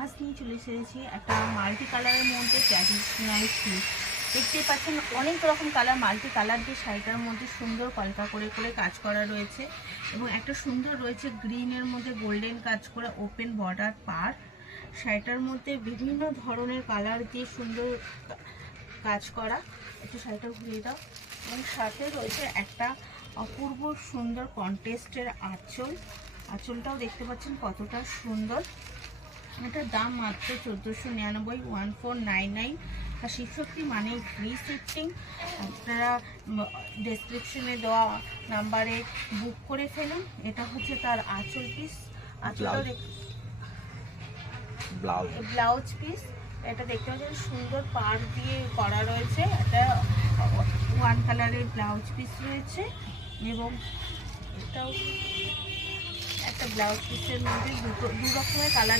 আজ নিয়ে চলে এসেছি একটা মাল্টি কালারের মধ্যে ট্র্যাডিশনাল পিস। দেখতেই পাচ্ছেন অনেক রকম কালার, মাল্টি কালার দিয়ে শাড়িটার মধ্যে সুন্দর কলকা করে করে কাজ করা রয়েছে এবং একটা সুন্দর রয়েছে গ্রিনের মধ্যে গোল্ডেন কাজ করা ওপেন বর্ডার পার। শাড়িটার মধ্যে বিভিন্ন ধরনের কালার দিয়ে সুন্দর কাজ করা। একটু শাড়িটা ঘুরিয়ে দাও। এবং সাথে রয়েছে একটা অপূর্ব সুন্দর কন্ট্রাস্টের আঁচল। আঁচলটাও দেখতে পাচ্ছেন কতটা সুন্দর। এটার দাম মাত্র 1499, 1499। আর শিবশক্তি মানে ফ্রি শিফটিং। আপনারা ডেসক্রিপশনে দেওয়া নাম্বারে বুক করে ফেলুন। এটা হচ্ছে তার আঁচল পিস, আঁচলটাও ব্লাউজ পিস। এটা দেখতে পাচ্ছেন সুন্দর পাড় দিয়ে করা রয়েছে। এটা ওয়ান কালারের ব্লাউজ পিস রয়েছে এবং এটাও একটা ব্লাউজ পিসের মধ্যে দু রকমের কালার